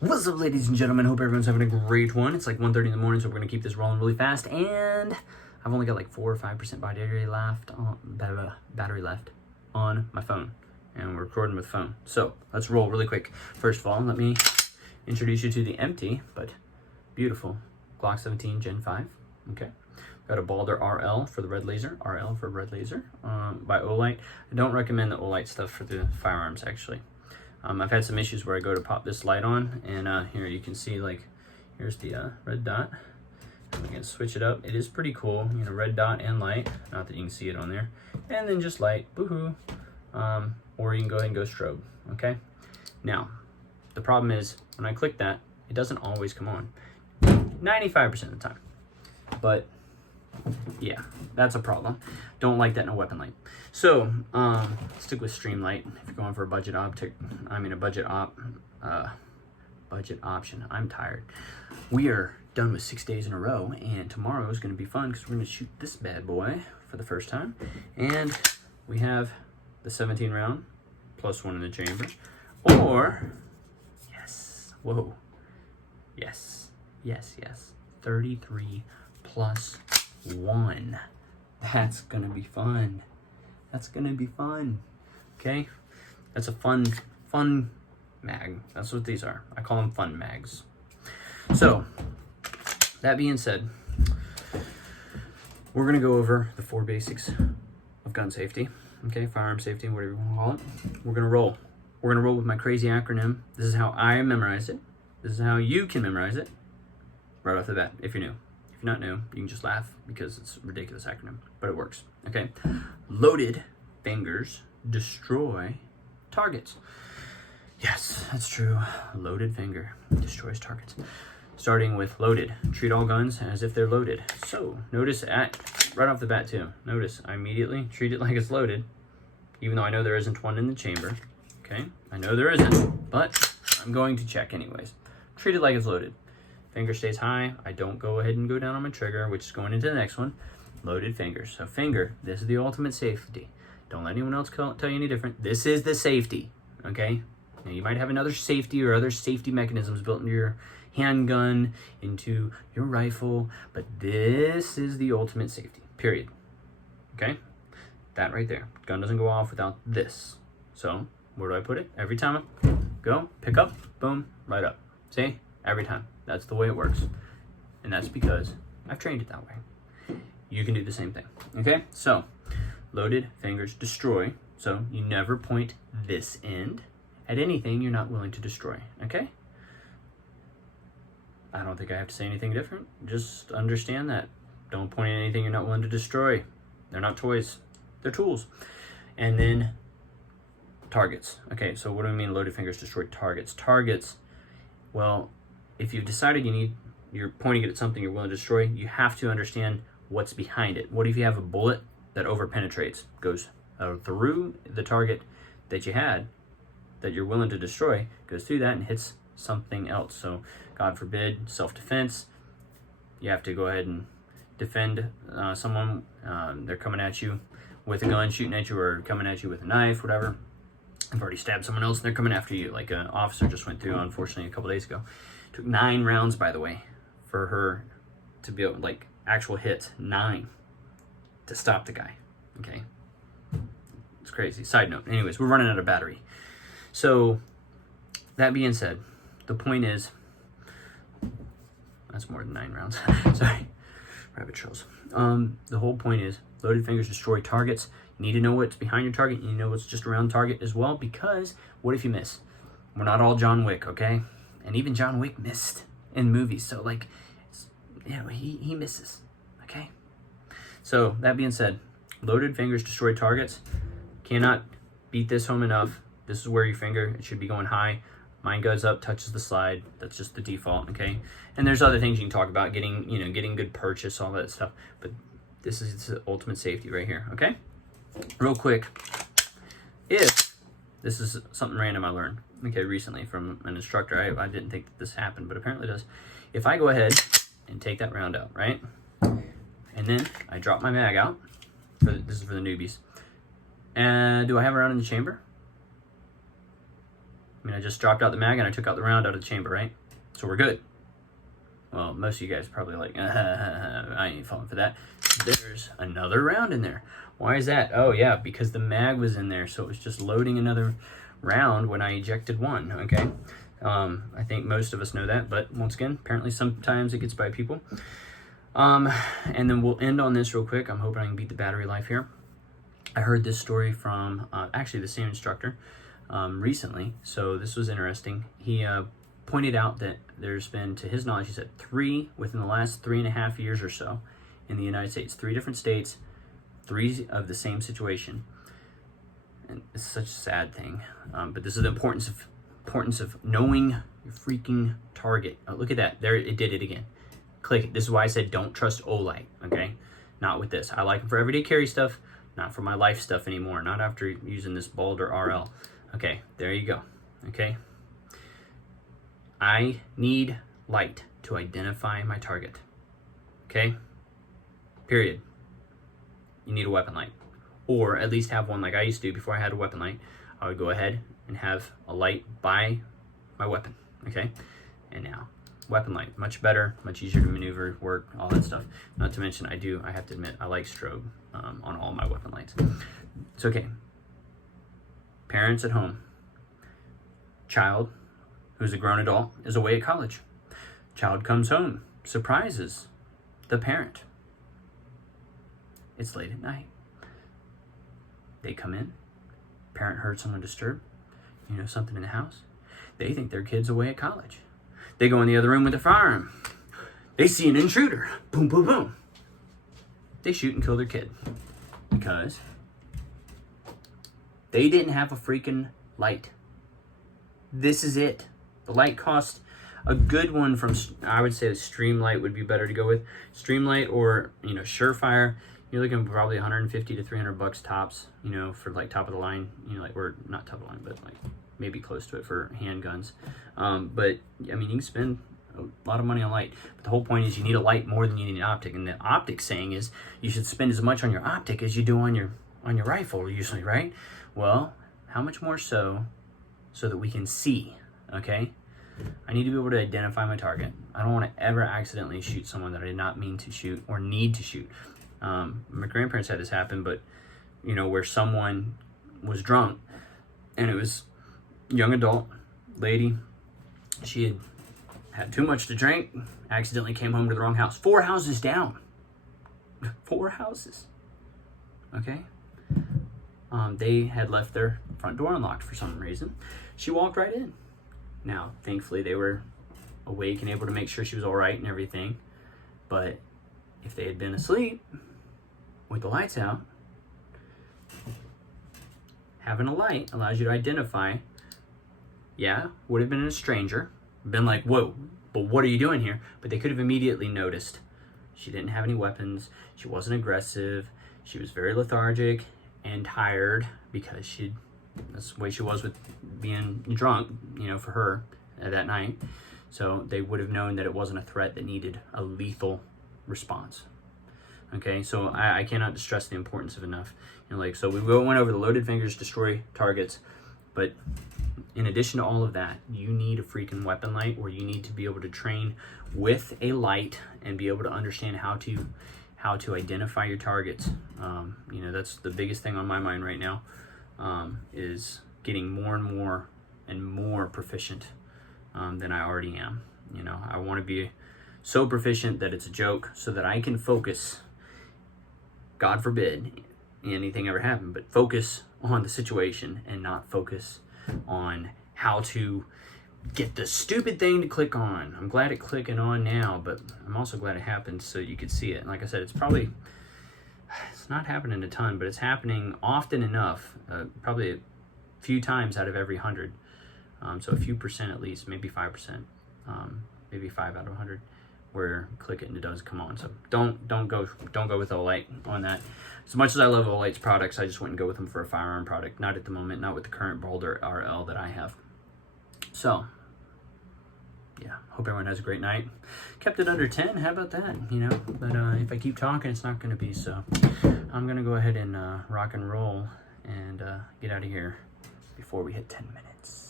What's up, ladies and gentlemen? Hope everyone's having a great one. It's like 1:30 in the morning, so we're gonna keep this rolling really fast. And I've only got like 4 or 5% battery left on my phone, and we're recording with phone. So let's roll really quick. First of all, let me introduce you to the empty but beautiful Glock 17 Gen 5. Okay, got a Balder RL for the red laser. RL for red laser by Olight. I don't recommend the Olight stuff for the firearms actually. I've had some issues where I go to pop this light on, and here you can see, like, here's the red dot. And we can switch it up. It is pretty cool, you know, red dot and light. Not that you can see it on there. And then just light, boohoo. Or you can go ahead and go strobe, okay? Now, the problem is, when I click that, it doesn't always come on. 95% of the time. But, yeah, that's a problem. Don't like that in a weapon light. So, stick with Streamlight if you're going for a budget option. I'm tired. We are done with 6 days in a row, and tomorrow is going to be fun because we're going to shoot this bad boy for the first time. And we have the 17 round plus 1 in the chamber. Or, yes, whoa, yes, 33 plus 1. That's gonna be fun. That's gonna be fun. Okay, that's a fun mag. That's what these are. I call them fun mags. So that being said, we're gonna go over the 4 basics of gun safety. Okay, firearm safety, whatever you want to call it. We're gonna roll. We're gonna roll with my crazy acronym. This is how I memorized it. This is how you can memorize it right off the bat if you're new. If you're not new, you can just laugh because it's a ridiculous acronym, but it works, okay? Loaded fingers destroy targets. Yes, that's true. Loaded finger destroys targets. Starting with loaded. Treat all guns as if they're loaded. So, notice right off the bat too. Notice I immediately treat it like it's loaded, even though I know there isn't one in the chamber, okay? I know there isn't, but I'm going to check anyways. Treat it like it's loaded. Finger stays high. I don't go ahead and go down on my trigger, which is going into the next one. Loaded fingers. So finger, this is the ultimate safety. Don't let anyone else tell you any different. This is the safety, okay? Now you might have another safety or other safety mechanisms built into your handgun, into your rifle, but this is the ultimate safety, period. Okay? That right there. Gun doesn't go off without this. So where do I put it? Every time I go, pick up, boom, right up. See? Every time. That's the way it works. And that's because I've trained it that way. You can do the same thing. Okay? So, loaded fingers destroy. So, you never point this end at anything you're not willing to destroy. Okay? I don't think I have to say anything different. Just understand that. Don't point at anything you're not willing to destroy. They're not toys. They're tools. And then, targets. Okay, so what do we mean loaded fingers destroy targets? Targets, well, if you've decided you're pointing it at something you're willing to destroy, you have to understand what's behind it. What if you have a bullet that over-penetrates, goes through the target that you had, that you're willing to destroy, goes through that and hits something else. So, God forbid, self-defense, you have to go ahead and defend someone. They're coming at you with a gun, shooting at you, or coming at you with a knife, whatever. I've already stabbed someone else and they're coming after you. Like an officer just went through, unfortunately, a couple days ago. Took 9 rounds, by the way, for her to be able, like, actual hits. 9 to stop the guy. Okay? It's crazy. Side note. Anyways, we're running out of battery. So, that being said, the point is, that's more than 9 rounds. Sorry. Rabbit trails. The whole point is, loaded fingers destroy targets. You need to know what's behind your target. You need to know what's just around target as well, because what if you miss? We're not all John Wick, okay? And even John Wick missed in movies. So, like, you know, he misses, okay? So, that being said, loaded fingers destroy targets. Cannot beat this home enough. This is where your finger, it should be going high. Mine goes up, touches the slide. That's just the default, okay? And there's other things you can talk about, getting good purchase, all that stuff. But this is the ultimate safety right here, okay? Real quick, if this is something random I learned, okay, recently from an instructor. I didn't think that this happened, but apparently it does. If I go ahead and take that round out, right? And then I drop my mag out. This is for the newbies. And do I have a round in the chamber? mean, I just dropped out the mag and I took out the round out of the chamber, right? So we're good. Well, most of you guys are probably like, I ain't falling for that. There's another round in there. Why is that? Oh, yeah, because the mag was in there, so it was just loading another round when I ejected one, okay? I think most of us know that, but once again, apparently sometimes it gets by people. And then we'll end on this real quick. I'm hoping I can beat the battery life here. I heard this story from actually the same instructor recently, so this was interesting. He pointed out that there's been, to his knowledge, he said 3 within the last 3.5 years or so in the United States, 3 different states, 3 of the same situation. And it's such a sad thing, but this is the importance of knowing your freaking target. Oh, look at that, there it did it again. Click it. This is why I said don't trust Olight, okay? Not with this. I like them for everyday carry stuff, not for my life stuff anymore, not after using this Balder RL. Okay, there you go, okay? I need light to identify my target, okay? Period. You need a weapon light, or at least have one like I used to before I had a weapon light. I would go ahead and have a light by my weapon, okay? And now, weapon light, much better, much easier to maneuver, work, all that stuff. Not to mention, I have to admit, I like strobe on all my weapon lights. It's okay. Parents at home. Child, who's a grown adult, is away at college. Child comes home, surprises the parent. It's late at night. They come in. Parent heard someone disturb, something in the house. They think their kid's away at college. They go in the other room with the firearm. They see an intruder. Boom, boom, boom. They shoot and kill their kid because they didn't have a freaking light. This is it. The light cost a good one from, I would say the Streamlight would be better to go with. Streamlight or, Surefire, you're looking probably 150 to 300 bucks tops, for like top of the line, or not top of the line, but like maybe close to it for handguns. But I mean, you can spend a lot of money on light. But the whole point is you need a light more than you need an optic. And the optic saying is you should spend as much on your optic as you do on your rifle usually, right? Well, how much more so that we can see, okay? I need to be able to identify my target. I don't want to ever accidentally shoot someone that I did not mean to shoot or need to shoot. My grandparents had this happen, but where someone was drunk and it was young adult lady. She had too much to drink, accidentally came home to the wrong house. 4 houses down. 4 houses. Okay? They had left their front door unlocked for some reason. She walked right in. Now, thankfully, they were awake and able to make sure she was all right and everything. But if they had been asleep with the lights out, having a light allows you to identify. Yeah, would have been a stranger, been like, whoa, but what are you doing here? But they could have immediately noticed she didn't have any weapons, she wasn't aggressive, she was very lethargic and tired because that's the way she was with being drunk, for her that night. So they would have known that it wasn't a threat that needed a lethal response. Okay, so I cannot stress the importance of enough. So we went over the loaded fingers, destroy targets, but in addition to all of that, you need a freaking weapon light, or you need to be able to train with a light and be able to understand how to identify your targets. That's the biggest thing on my mind right now, is getting more and more proficient than I already am. I want to be so proficient that it's a joke, so that I can focus, God forbid anything ever happen, but focus on the situation and not focus on how to get the stupid thing to click on. I'm glad it's clicking on now, but I'm also glad it happened so you could see it. And like I said, it's not happening a ton, but it's happening often enough, probably a few times out of every 100. So a few percent at least, maybe 5%, maybe 5 out of 100, where click it and it does come on. So don't go with Olight on that. As much as I love Olight's products, I just wouldn't go with them for a firearm product. Not at the moment, not with the current Balder RL that I have. So, yeah, hope everyone has a great night. Kept it under 10, how about that, But if I keep talking, it's not going to be, so I'm going to go ahead and rock and roll and get out of here before we hit 10 minutes.